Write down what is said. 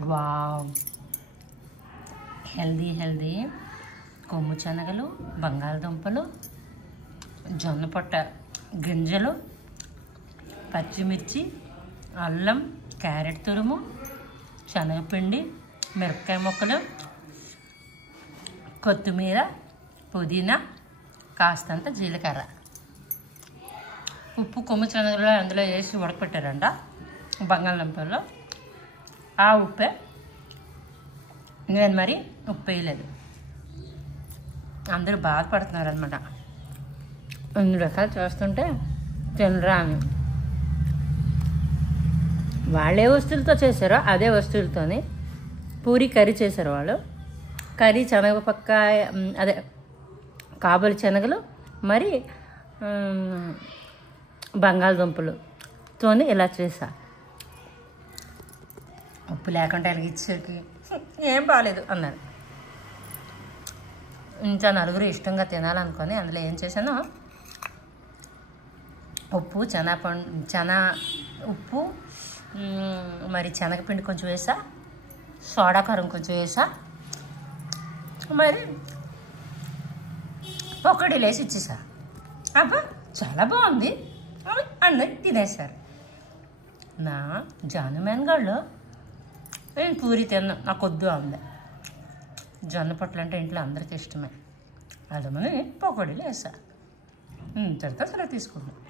Wow, healthy healthy కొమ్ము శనగలు, బంగాళదుంపలు, జొన్న పొట్ట గింజలు, పచ్చిమిర్చి, అల్లం, క్యారెట్ తురుము, శనగపిండి, మిరపకాయ ముక్కలు, కొత్తిమీర, పుదీనా, కాస్తంత జీలకర్ర, ఉప్పు, కొమ్ము శనగలు అందులో వేసి ఉడకపెట్టారంట బంగాళదుంపల్లో. ఆ ఉప్పే, నేను మరి ఉప్పు వేయలేదు. అందరూ బాధపడుతున్నారు అనమాట, అన్ని రకాలు చేస్తుంటే తినరా అని. వాళ్ళు ఏ వస్తువులతో చేశారో అదే వస్తువులతోని పూరి కర్రీ చేశారు వాళ్ళు. కర్రీ శనగపక్క, అదే కాబూలి శనగలు, మరి బంగాళదుంపలతోని ఇలా చేశా. ఉప్పు లేకుండా ఇచ్చేకి ఏం బాగాలేదు అన్నారు. ఇంకా నలుగురు ఇష్టంగా తినాలనుకొని అందులో ఏం చేశాను, ఉప్పు, ఉప్పు, మరి శనగపిండి కొంచెం వేసా, సోడా కారం కొంచెం వేసా, మరి పకోడీలు వేసి ఇచ్చేసా. అబ్బా చాలా బాగుంది అందరు తినేశారు. నా జాను మేనగాళ్ళు నేను పూరి తిన్నా, నాకు వద్దు అంది. జొన్న పొట్లు అంటే ఇంట్లో అందరికీ ఇష్టమే. అదమని పకోడీలు వేసా. తర్వాత తీసుకున్నాను.